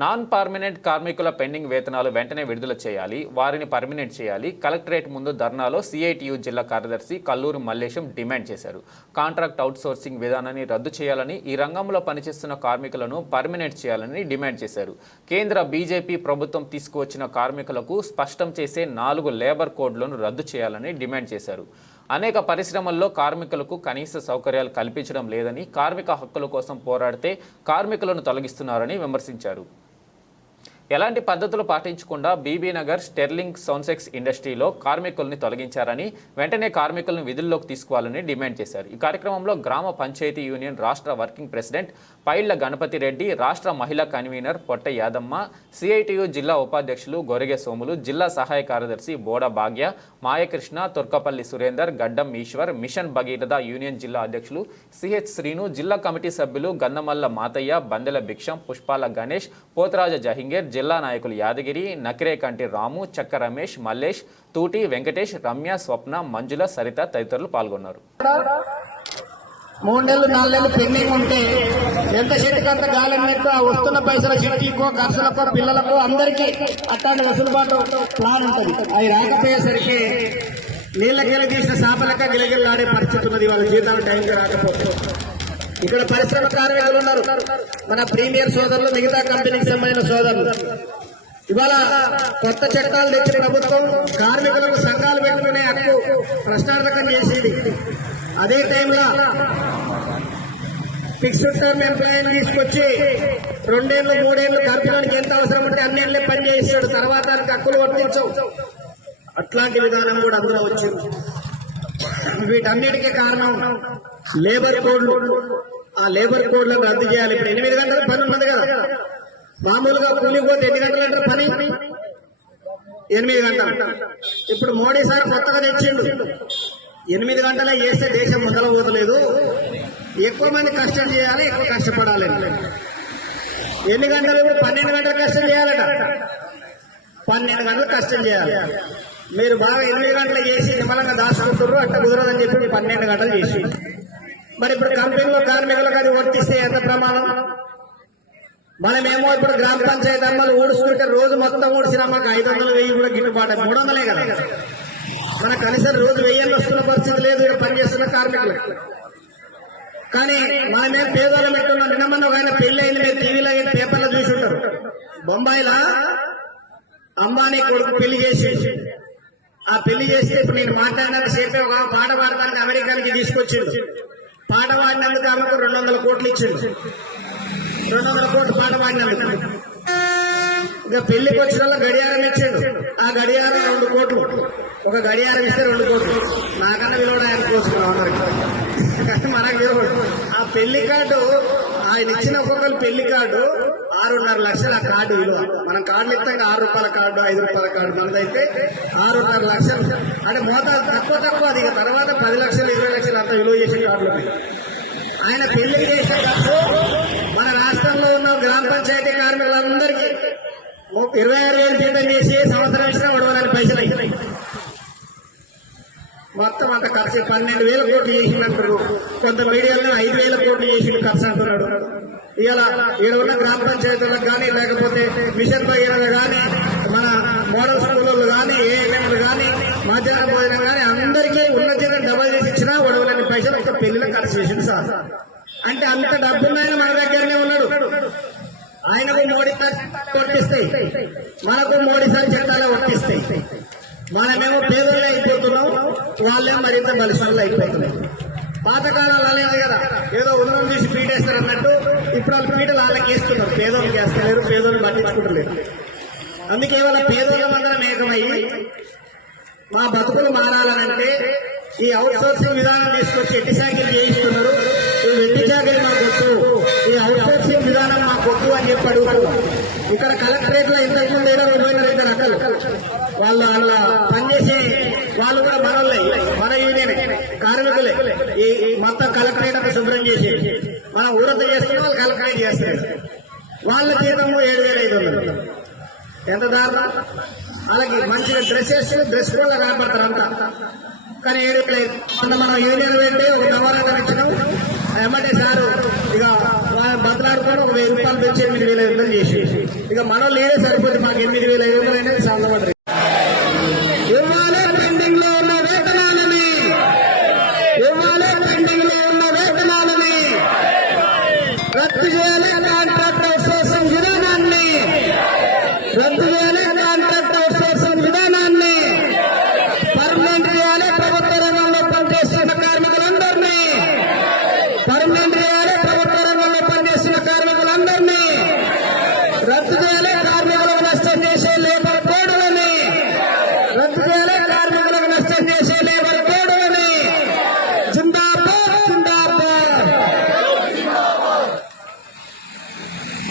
Non permanent కార్మికుల pending వేతనాలు వెంటనే విడుదల చేయాలి వారిని పర్మినెంట్ చేయాలి. కలెక్టరేట్ ముందు ధర్నాలో సిఐటియు జిల్లా కార్యదర్శి కల్లూరు మల్లేశం డిమాండ్ చేశారు. కాంట్రాక్ట్ అవుట్సోర్సింగ్ విధానాన్ని రద్దు చేయాలని ఈ రంగంలో పనిచేస్తున్న కార్మికులను పర్మినెంట్ చేయాలని డిమాండ్ చేశారు. కేంద్ర బీజేపీ ప్రభుత్వం తీసుకువచ్చిన కార్మికులకు స్పష్టం చేసే నాలుగు లేబర్ కోడ్లను రద్దు చేయాలని డిమాండ్ చేశారు. అనేక పరిశ్రమల్లో కార్మికులకు కనీస సౌకర్యాలు కల్పించడం లేదని కార్మిక హక్కుల కోసం పోరాడితే కార్మికులను తొలగిస్తున్నారని విమర్శించారు. ఎలాంటి పద్ధతులు పాటించకుండా బీబీ నగర్ స్టెర్లింగ్ సౌన్సెక్స్ ఇండస్ట్రీలో కార్మికుల్ని తొలగించారని వెంటనే కార్మికులను విధుల్లోకి తీసుకోవాలని డిమాండ్ చేశారు. ఈ కార్యక్రమంలో గ్రామ పంచాయతీ యూనియన్ రాష్ట్ర వర్కింగ్ ప్రెసిడెంట్ పైళ్ళ గణపతి రెడ్డి రాష్ట్ర మహిళా కన్వీనర్ పొట్ట యాదమ్మ సిఐటియు జిల్లా ఉపాధ్యక్షులు గొరిగె సోములు జిల్లా సహాయ కార్యదర్శి బోడ భాగ్య మాయకృష్ణ తుర్కపల్లి సురేందర్ గడ్డం ఈశ్వర్ మిషన్ భగీరథ యూనియన్ జిల్లా అధ్యక్షులు సిహెచ్ శ్రీను జిల్లా కమిటీ సభ్యులు గంధమల్ల మాతయ్య బందెల భిక్షం పుష్పాల గణేష్ పోతరాజ జహింగేర్ జిల్లా నాయకులు యాదగిరి నకిరేకంటి రాము చక్క రమేష్ మల్లేష్ తూటి వెంకటేష్ రమ్య స్వప్న మంజుల సరిత తదితరులు పాల్గొన్నారు. మూడు నెలలు నాలుగు నెలలు పెండింగ్ ఉంటే ఎంత చెట్టుకు అంత గాలన్నట్టు ఆ వస్తున్న పైసల చిట్టీకో ఖర్చులకో పిల్లలకో అందరికీ అట్లాంటి వసులుబాటు ప్లాన్ ఉంటుంది. అవి రాకపోయేసరికి నీళ్ళ గిల తీసిన చేపలక గిలగిల్లాడే పరిస్థితి ఉన్నది. వాళ్ళ జీతాలు టైంకి రాకపోతే. ఇక్కడ పరిశ్రమ కార్మికులు ఉన్నారు. మన ప్రీమియర్ సోదరులు మిగతా కంపెనీకి సంబంధించిన సోదరులు. ఇవాళ కొత్త చట్టాలు తెచ్చిన ప్రభుత్వం కార్మికులకు సంఘాలు పెట్టుకునే హక్కు ప్రశ్నార్థకం చేసేది. అదే టైంలో ఫిక్స్డ్ టర్మ్ ఎంప్లాయీని తీసుకొచ్చి రెండేళ్ళు మూడేళ్ళు కంపెనీకి ఎంత అవసరం ఉంటే అన్నేళ్ళే పని చేయిస్తాడు. తర్వాత దానికి హక్కులు వర్తించవు. అట్లాంటి విధానం కూడా అందులో వచ్చింది. వీటన్నిటికీ కారణం లేబర్ కోడ్లు ఆ లేబర్ కోడ్లను రద్దు చేయాలి. ఇప్పుడు ఎనిమిది గంటల పని ఉన్నది కదా. మామూలుగా కూలికి పోతే ఎన్ని గంటలు అంటారు పని? ఎనిమిది గంటలు. ఇప్పుడు మోడీ సార్ కొత్తగా తెచ్చిండు. ఎనిమిది గంటలే చేస్తే దేశం మొదలబోతలేదు ఎక్కువ మంది కష్టం చేయాలి ఎక్కువ కష్టపడాలి. ఎన్ని గంటలు ఇప్పుడు? పన్నెండు గంటలు కష్టం చేయాలట. పన్నెండు గంటలు కష్టం చేయాలి. మీరు బాగా ఎనిమిది గంటలు చేసి నిమ్మలంగా దాచుకుంటారు అట్లా కుదరదని చెప్పి పన్నెండు గంటలు చేసి మరి ఇప్పుడు కంపెనీలో కార్మికులకు అది వర్తిస్తే ఎంత ప్రమాణం? మనమేమో ఇప్పుడు గ్రామ పంచాయతీ అమ్మలు ఊడుస్తుంటే రోజు మొత్తం ఊడిసిన అమ్మకి ఐదు వందలు వెయ్యి కూడా గిట్టుబాటు మూడు వందలే కదా. మన కనీసం రోజు వెయ్యి వస్తున్న పరిస్థితి లేదు ఇక్కడ పనిచేస్తున్న కార్మికులు. కానీ మన మీద పేదవాళ్ళు ఎట్టున్నాం నిన్న మొన్న ఒక ఆయన పెళ్ళి అయింది మీరు టీవీలో పేపర్లో చూసి ఉంటారు. బొంబాయిలా అంబానీ కొడుకు పెళ్ళి చేసి ఆ పెళ్ళి చేస్తే ఇప్పుడు నేను మాట్లాడడానికి సేపే ఒక పాట పాడడానికి అమెరికానికి తీసుకొచ్చిండు. పాట పాడినందుకు ఆమెకు రెండు వందల కోట్లు ఇచ్చిండు. రెండు వందల కోట్లు పాట పాడినందుకు ఇంకా పెళ్ళికి వచ్చిన వాళ్ళ గడియారం ఇచ్చిండు. ఆ గడియారం రెండు కోట్లు. ఒక గడియారం ఇస్తే రెండు కోట్లు. నాకన్నా విలువడు ఆయన కోసుకున్నాం మనకు విలువడు. ఆ పెళ్ళి కార్డు ఆయన ఇచ్చిన ఒక్కొక్కరు పెళ్ళి కార్డు ఆరున్నర లక్షల ఆ కార్డు విలువ. మనం కార్డులు ఇస్తాం ఆరు రూపాయల కార్డు ఐదు రూపాయల కార్డు మనదైతే ఆరున్నర లక్షలు. అంటే మోతాదు తక్కువ తక్కువ అది తర్వాత పది లక్షలు ఇరవై లక్షలు అంత విలువ చేసే కార్డులు ఉన్నాయి. ఆయన పెళ్ళి చేసేటప్పుడు మన రాష్ట్రంలో ఉన్న గ్రామ పంచాయతీ కార్మికులందరికీ ఓ ఇరవై ఆరు వేలు జీతం చేసి సంవత్సరం ఇచ్చినా ఉడవలని పైసలు అయినాయి మొత్తం అంత ఖర్చు. పన్నెండు వేల కోట్లు చేసిందంటారు కొంత మీడియాలో ఐదు వేల కోట్లు చేసిండు ఖర్చు అంటున్నాడు. ఇలా ఈడ ఉన్న గ్రామ పంచాయతీలకు కానీ లేకపోతే మిషన్ భగీరథ కానీ మన మోడల్ స్కూళ్ళు కానీ ఏఎంలు కానీ మధ్యాహ్న భోజనం కానీ అందరికీ ఉన్న జీతం డబల్ చేసి ఇచ్చినా ఒడవలని పైసలు ఒక పెళ్ళిలో కలిసి వేసింది సార్. అంటే అంత డబ్బున్నాయని మన దగ్గరనే ఉన్నాడు. ఆయనకు మోడీ సార్ వర్తిస్తాయి మనకు మోడీ సార్ చట్టాలే వర్తిస్తాయి మనమేమో పేదలు అయిపోతున్నాం వాళ్ళేమో మరింత బలిసలు అయిపోతున్నాం. పాతకాలంలో లేదు కదా. ఏదో ఉన్నం తీసి పీటేస్తారు అన్నట్టు ఇప్పుడు వాళ్ళు పీటలు వాళ్ళకి వేస్తున్నారు. పేదోళ్ళకి వేస్తలేరు పేదోళ్ళు పట్టించుకుంటలేరు. అందుకే వాళ్ళ పేదోళ్ళ అందరం ఏకమయ్యి మా బతుకులు మారాలనంటే ఈ అవుట్ సోర్సింగ్ విధానం తీసుకొచ్చి ఎట్టి సాకిలు చేయిస్తున్నారు. ఈ వెట్టి చాకరీ మా కొట్టు ఈ అవుట్ సోర్సింగ్ విధానం మాకు కొట్టు అని చెప్పి ఇక్కడ కలెక్టరేట్లో ఇంతకుముందు ఏదో రెండు వేల ఇద్దరు అక్కలు వాళ్ళు వాళ్ళ పనిచేసే వాళ్ళు కూడా కార్మికులే. ఈ మొత్తం కలెక్టరేట్ అంతా శుభ్రం చేసి మనం ఊరంతా చేస్తున్న వాళ్ళు కలెక్టరేట్ చేస్తారు. వాళ్ళ జీతము ఏడు వేల ఐదు వందలు. ఎంత దారుణం? అలాగే మంచిగా డ్రెస్ వేసి డ్రెస్ కూడా కనపడతారు అంతా. కానీ ఏడు లేదు మొన్న మనం యూనియన్ పెట్టి ఒక నవరకం ఇచ్చినాం ఎమ్మెల్యే సారు ఇక బతలాడుకొని ఒక వెయ్యి రూపాయలు పెంచి ఎనిమిది వేల ఐదు వందలు చేసి ఇక మనం లేదే సరిపోతుంది మాకు ఎనిమిది వేల ఐదు వందలు అనేది సంబంధం 来，这个，来来来。